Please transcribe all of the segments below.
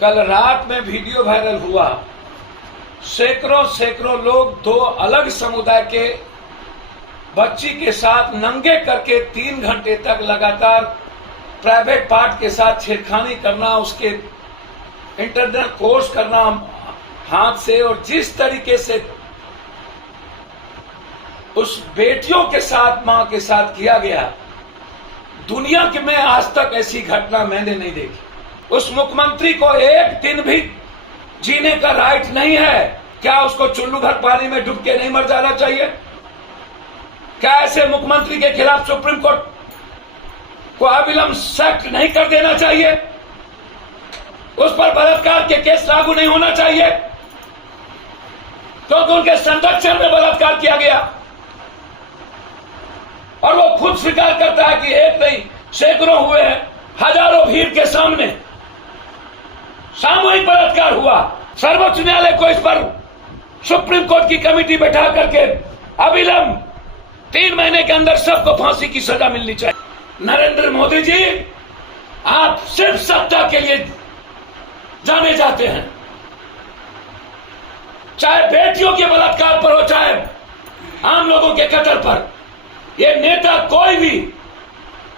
कल रात में वीडियो वायरल हुआ। सैकड़ों लोग दो अलग समुदाय के बच्ची के साथ नंगे करके 3 घंटे तक लगातार प्राइवेट पार्ट के साथ छेड़खानी करना, उसके इंटरनल कोर्स करना हाथ से, और जिस तरीके से उस बेटियों के साथ, मां के साथ किया गया, दुनिया के में आज तक ऐसी घटना मैंने नहीं देखी। उस मुख्यमंत्री को एक दिन भी जीने का राइट नहीं है। क्या उसको चुल्लू भर पानी में डूब के नहीं मर जाना चाहिए? क्या ऐसे मुख्यमंत्री के खिलाफ सुप्रीम कोर्ट को अविलंब सख्त नहीं कर देना चाहिए? उस पर बलात्कार के केस लागू नहीं होना चाहिए क्योंकि उनके संरक्षण में बलात्कार किया गया, और वो खुद स्वीकार करता है कि एक नहीं सैकड़ों हुए हैं, हजारों भीड़ के सामने सामूहिक बलात्कार हुआ। सर्वोच्च न्यायालय को इस पर सुप्रीम कोर्ट की कमेटी बैठा करके अविलंब 3 महीने के अंदर सबको फांसी की सजा मिलनी चाहिए। नरेंद्र मोदी जी, आप सिर्फ सत्ता के लिए जाने जाते हैं, चाहे बेटियों के बलात्कार पर हो, चाहे आम लोगों के कत्ल पर। ये नेता कोई भी,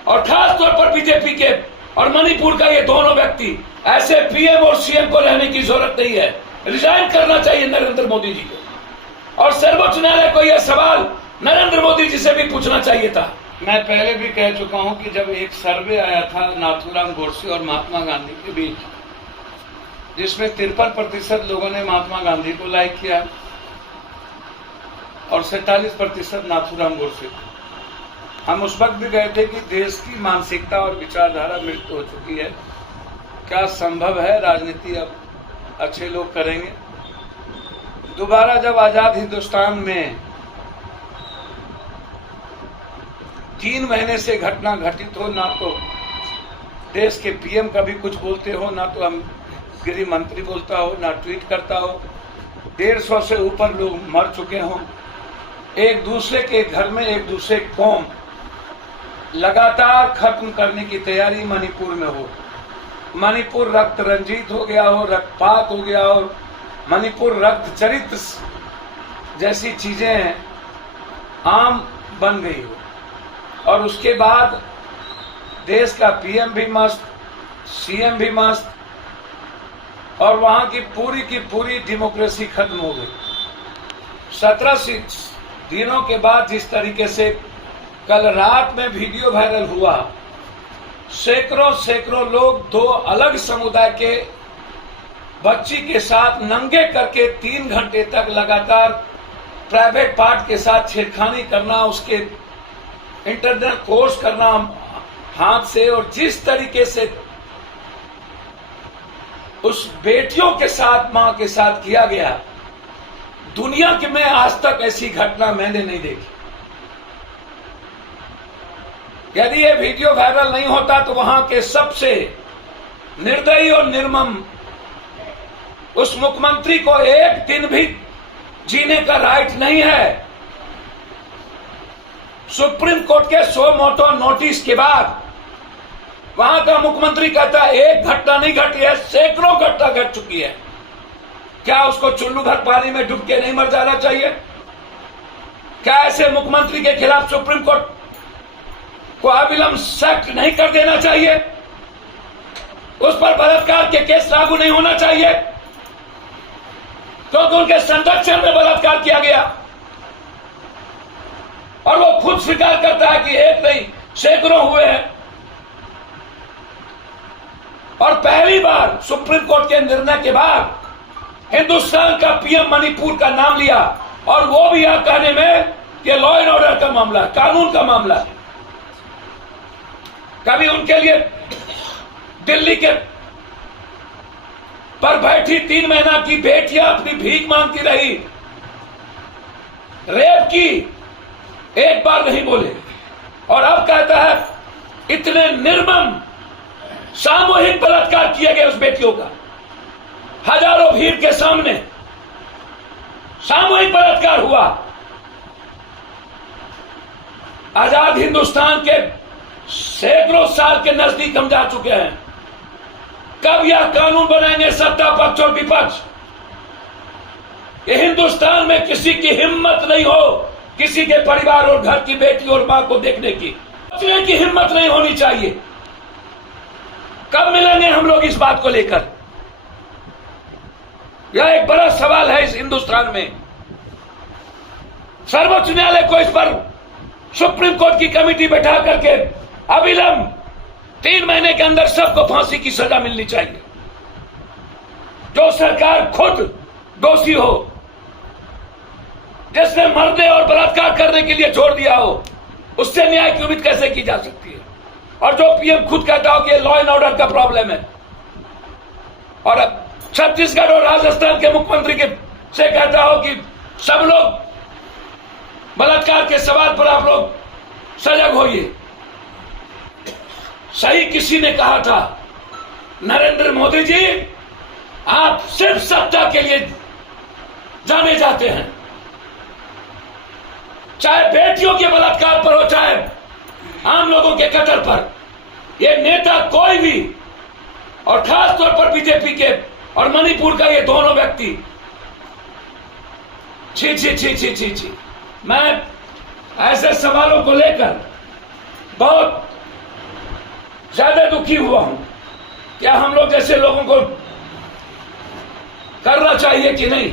और खास तौर पर बीजेपी के और मणिपुर का ये दोनों व्यक्ति, ऐसे पीएम और सीएम को रहने की जरूरत नहीं है। रिजाइन करना चाहिए नरेंद्र मोदी जी को, और सर्वोच्च न्यायालय को यह सवाल नरेंद्र मोदी जी से भी पूछना चाहिए था। मैं पहले भी कह चुका हूं कि जब एक सर्वे आया था नाथूराम गोडसे और महात्मा गांधी के बीच, जिसमें 53% लोगों ने महात्मा गांधी को लाइक किया और 47% नाथूराम गोडसे। हम उस वक्त भी गए थे कि देश की मानसिकता और विचारधारा मृत हो चुकी है। क्या संभव है राजनीति अब अच्छे लोग करेंगे? दोबारा जब आजाद हिंदुस्तान में 3 महीने से घटना घटित हो, ना तो देश के पीएम कभी कुछ बोलते हो, ना तो हम गृह मंत्री बोलता हो, ना ट्वीट करता हो, 150 से ऊपर लोग मर चुके हों, एक दूसरे के घर में एक दूसरे कौम लगातार खत्म करने की तैयारी मणिपुर में हो, मणिपुर रक्त रंजित हो गया हो, रक्तपात हो गया हो, मणिपुर रक्त चरित्र जैसी चीजें आम बन गई हो, और उसके बाद देश का पीएम भी मस्त, सीएम भी मस्त, और वहां की पूरी डेमोक्रेसी खत्म हो गई। 17 दिनों के बाद जिस तरीके से कल रात में वीडियो वायरल हुआ, सैकड़ों लोग दो अलग समुदाय के बच्ची के साथ नंगे करके 3 घंटे तक लगातार प्राइवेट पार्ट के साथ छेड़खानी करना, उसके इंटरनल कोर्स करना हाथ से, और जिस तरीके से उस बेटियों के साथ, मां के साथ किया गया, दुनिया के में आज तक ऐसी घटना मैंने नहीं देखी। यदि ये वीडियो वायरल नहीं होता तो वहां के सबसे निर्दयी और निर्मम उस मुख्यमंत्री को एक दिन भी जीने का राइट नहीं है। सुप्रीम कोर्ट के सो मोटो नोटिस के बाद वहां का मुख्यमंत्री कहता है एक घटना नहीं घटी है, सैकड़ों घटना घट चुकी है। क्या उसको चुल्लू भर पानी में डूब के नहीं मर जाना चाहिए? क्या ऐसे मुख्यमंत्री के खिलाफ सुप्रीम कोर्ट को अविलंब सख्त नहीं कर देना चाहिए? उस पर बलात्कार के केस लागू नहीं होना चाहिए क्योंकि उनके संरक्षण में बलात्कार किया गया, और वो खुद स्वीकार करता है कि एक नहीं सैकड़ों हुए हैं। और पहली बार सुप्रीम कोर्ट के निर्णय के बाद हिंदुस्तान का पीएम मणिपुर का नाम लिया, और वो भी यह कहने में कि लॉ एंड ऑर्डर का मामला, कानून का मामला है। कभी उनके लिए दिल्ली के पर बैठी 3 महीना की बेटियां अपनी भीख मांगती रही, रेप की, एक बार नहीं बोले, और अब कहता है इतने निर्मम सामूहिक बलात्कार किए गए उस बेटियों का, हजारों भीड़ के सामने सामूहिक बलात्कार हुआ। आजाद हिंदुस्तान के सैकड़ों साल के नजदीक हम जा चुके हैं। कब यह कानून बनाएंगे सत्ता पक्ष और विपक्ष? ये हिंदुस्तान में किसी की हिम्मत नहीं हो किसी के परिवार और घर की बेटी और मां को देखने की, सोचने की हिम्मत नहीं होनी चाहिए। कब मिलेंगे हम लोग इस बात को लेकर? यह एक बड़ा सवाल है इस हिंदुस्तान में। सर्वोच्च न्यायालय को इस पर सुप्रीम कोर्ट की कमेटी बैठा करके अविलंब 3 महीने के अंदर सबको फांसी की सजा मिलनी चाहिए। जो सरकार खुद दोषी हो, जिसने मरने और बलात्कार करने के लिए छोड़ दिया हो, उससे न्याय की उम्मीद कैसे की जा सकती है? और जो पीएम खुद कहता हो कि लॉ एंड ऑर्डर का प्रॉब्लम है, और अब छत्तीसगढ़ और राजस्थान के मुख्यमंत्री के से कहता हो कि सब लोग बलात्कार के सवाल पर आप लोग सजग होइए। सही किसी ने कहा था, नरेंद्र मोदी जी आप सिर्फ सत्ता के लिए जाने जाते हैं, चाहे बेटियों के बलात्कार पर हो चाहे आम लोगों के कत्ल पर। ये नेता कोई भी, और खास तौर पर बीजेपी के और मणिपुर का ये दोनों व्यक्ति, छी छी छी छी छी छी। मैं ऐसे सवालों को लेकर बहुत ज्यादा दुखी हुआ हूं। क्या हम लोग जैसे लोगों को करना चाहिए कि नहीं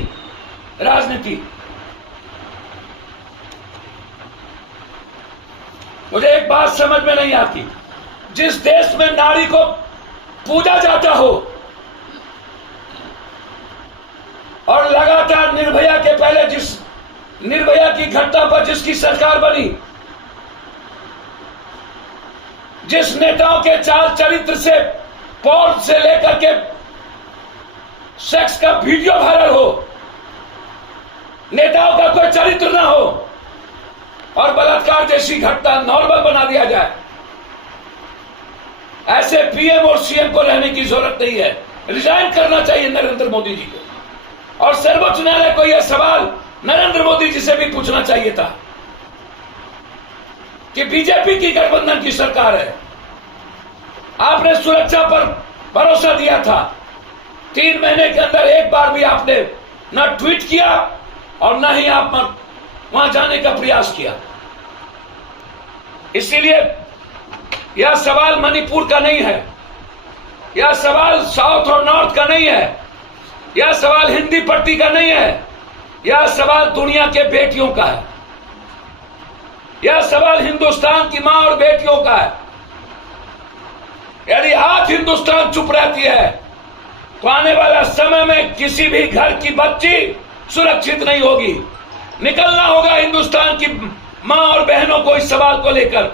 राजनीति? मुझे एक बात समझ में नहीं आती, जिस देश में नारी को पूजा जाता हो और लगातार निर्भया के पहले जिस निर्भया की घटना पर जिसकी सरकार बनी, जिस नेताओं के चाल चरित्र से पोर्न से लेकर के सेक्स का वीडियो वायरल हो, नेताओं का कोई चरित्र ना हो और बलात्कार जैसी घटना नॉर्मल बना दिया जाए, ऐसे पीएम और सीएम को रहने की जरूरत नहीं है। रिजाइन करना चाहिए नरेंद्र मोदी जी को। और सर्वोच्च न्यायालय को यह सवाल नरेंद्र मोदी जी से भी पूछना चाहिए था कि बीजेपी की गठबंधन की सरकार है, आपने सुरक्षा पर भरोसा दिया था, 3 महीने के अंदर एक बार भी आपने न ट्वीट किया और न ही आप वहां जाने का प्रयास किया। इसीलिए यह सवाल मणिपुर का नहीं है, यह सवाल साउथ और नॉर्थ का नहीं है, यह सवाल हिंदी पट्टी का नहीं है, यह सवाल दुनिया के बेटियों का है, यह सवाल हिंदुस्तान की मां और बेटियों का है। यदि आज हिंदुस्तान चुप रहती है तो आने वाला समय में किसी भी घर की बच्ची सुरक्षित नहीं होगी। निकलना होगा हिंदुस्तान की मां और बहनों को इस सवाल को लेकर